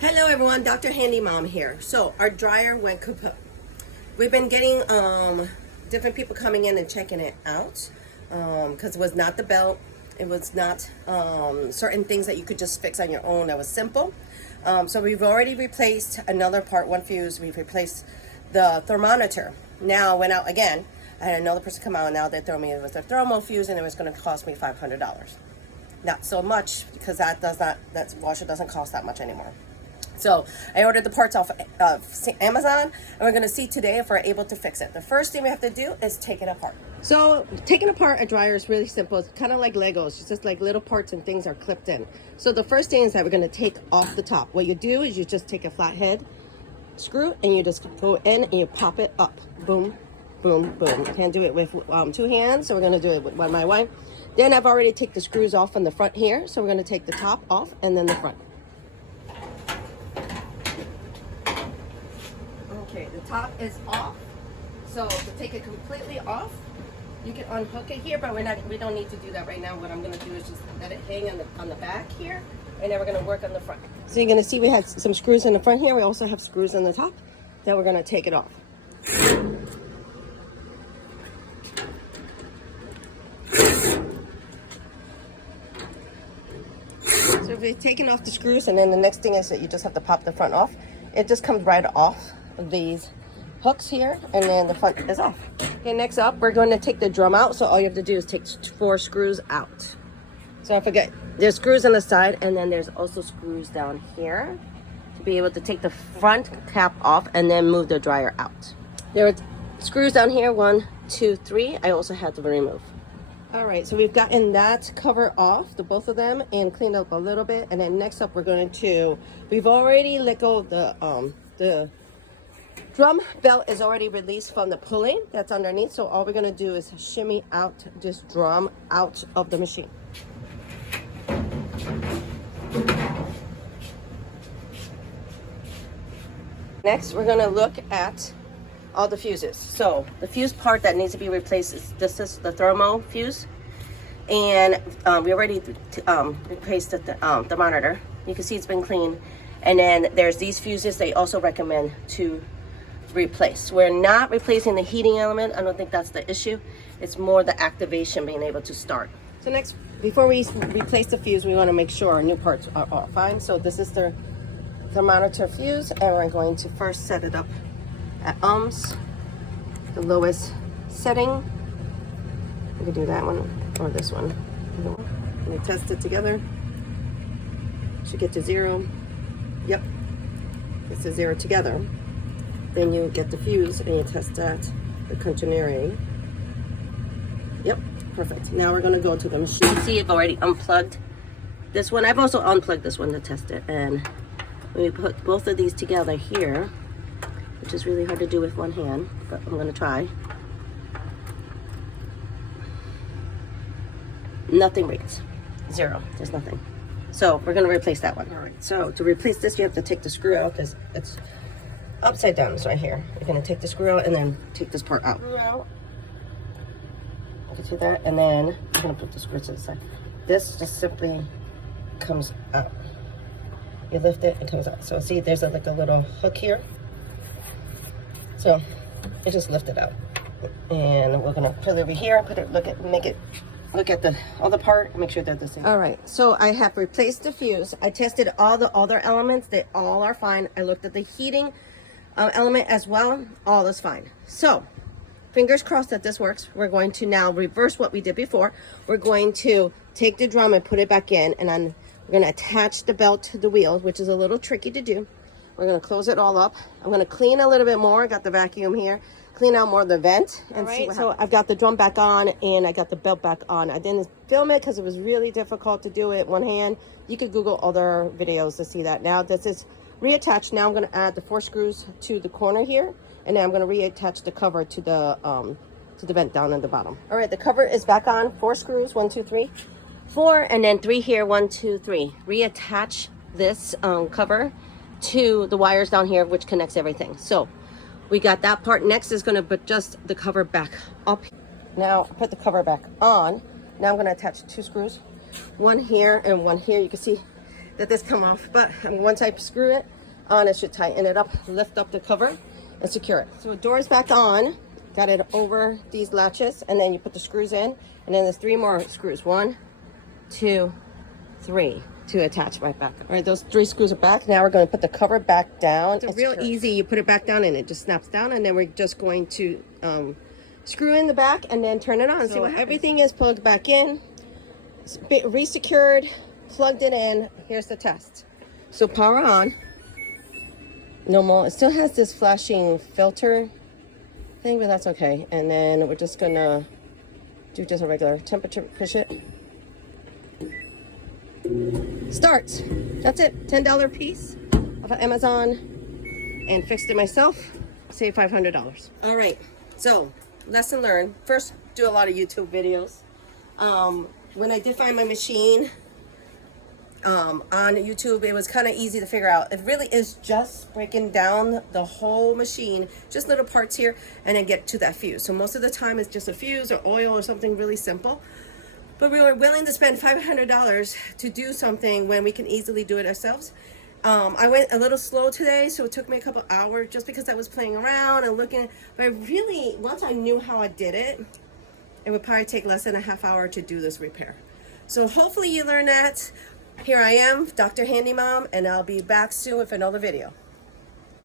Hello everyone, Dr. Handy Mom here. So our dryer went kaput. We've been getting different people coming in and checking it out because it was not the belt. It was not certain things that you could just fix on your own that was simple. So we've already replaced another part, one fuse. We've replaced the thermometer. Now went out again. I had another person come out and now they're throwing me with a thermal fuse and it was going to cost me $500. Not so much because that washer doesn't cost that much anymore. So I ordered the parts off of Amazon, and we're going to see today if we're able to fix it. The first thing we have to do is take it apart. So taking apart a dryer is really simple. It's kind of like Legos. It's just like little parts and things are clipped in. So the first thing is that we're going to take off the top. What you do is you just take a flathead screw and you just go in and you pop it up. Boom, boom, boom. Can't do it with two hands, so we're going to do it with one by one. Then I've already taken the screws off on the front here, so we're going to take the top off and then the front. Okay, the top is off. So to take it completely off, you can unhook it here, but we don't need to do that right now. What I'm going to do is just let it hang on the back here, and then we're going to work on the front. So you're going to see we have some screws in the front here. We also have screws on the top. Then we're going to take it off. So if we've taken off the screws, and then the next thing is that you just have to pop the front off. It just comes right off of these hooks here, and then the front is off. Okay, next up, we're going to take the drum out. So all you have to do is take 4 screws out. So I forget, there's screws on the side, and then there's also screws down here to be able to take the front cap off and then move the dryer out. There are screws down here, 1, 2, 3. I also had to remove. All right, so we've gotten that cover off, the both of them, and cleaned up a little bit. And then next up, we've already let go of the drum belt is already released from the pulley that's underneath. So all we're gonna do is shimmy out this drum out of the machine. Next, we're gonna look at all the fuses. So the fuse part that needs to be replaced is the thermo fuse, and we already replaced the monitor. You can see it's been cleaned. And then there's these fuses they also recommend to replace. We're not replacing the heating element. I don't think that's the issue. It's more the activation being able to start. So next, before we replace the fuse, we want to make sure our new parts are all fine. So this is the thermometer fuse, and we're going to first set it up at ohms, the lowest setting. We can do that one or this one. And we test it together. Should get to 0. Yep, it's a 0 together. Then you get the fuse and you test that, the continuity. Yep, perfect. Now we're gonna go to the machine. You see I've already unplugged this one. I've also unplugged this one to test it. And when we put both of these together here, which is really hard to do with one hand, but I'm gonna try. Nothing breaks, 0, there's nothing. So we're gonna replace that one. All right, so to replace this, you have to take the screw out because it's upside down. It's right here. You're gonna take the screw out and then take this part out. You can see that, and then I'm gonna put the screws to the side. This just simply comes out. You lift it, it comes out. So see, there's like a little hook here. So you just lift it out, and we're gonna put it over here. Look at the other part and make sure they're the same. All right, so I have replaced the fuse. I tested all the other elements. They all are fine. I looked at the heating element as well. All is fine. So fingers crossed that this works. We're going to now reverse what we did before. We're going to take the drum and put it back in, and then we're going to attach the belt to the wheel, which is a little tricky to do. We're going to close it all up. I'm going to clean a little bit more. I got the vacuum here. Clean out more of the vent and see what happens. So I've got the drum back on and I got the belt back on. I didn't film it because it was really difficult to do it one hand. You could Google other videos to see that. Now this is reattached. Now I'm going to add the 4 screws to the corner here, and then I'm going to reattach the cover to the vent down at the bottom. All right, the cover is back on. 4 screws, 1, 2, 3, 4, and then 3 here, 1, 2, 3. Reattach this cover to the wires down here, which connects everything. So we got that part. Next is going to put just the cover back up. Now put the cover back on. Now I'm going to attach 2 screws, one here and one here. You can see that this come off, but once I screw it on, it should tighten it up, lift up the cover, and secure it. So the door's back on. Got it over these latches, and then you put the screws in, and then there's 3 more screws. 1, 2, 3 to attach right back. All right, those 3 screws are back. Now we're going to put the cover back down. It's real easy. You put it back down, and it just snaps down, and then we're just going to screw in the back and then turn it on. So everything is plugged back in, re-secured, plugged it in. Here's the test. So power on. Normal. It still has this flashing filter thing, but that's okay. And then we're just gonna do just a regular temperature, push it. Starts. That's it. $10 piece off of Amazon, and fixed it myself. Save $500. All right. So lesson learned. First, do a lot of YouTube videos. When I did find my machine on YouTube, it was kind of easy to figure out. It really is just breaking down the whole machine, just little parts here, and then get to that fuse. So most of the time it's just a fuse or oil or something really simple. But we were willing to spend $500 to do something when we can easily do it ourselves. I went a little slow today, so it took me a couple hours just because I was playing around and looking. But really, once I knew how I did it, it would probably take less than a half hour to do this repair. So hopefully you learned that. Here I am, Dr. Handy Mom, and I'll be back soon with another video.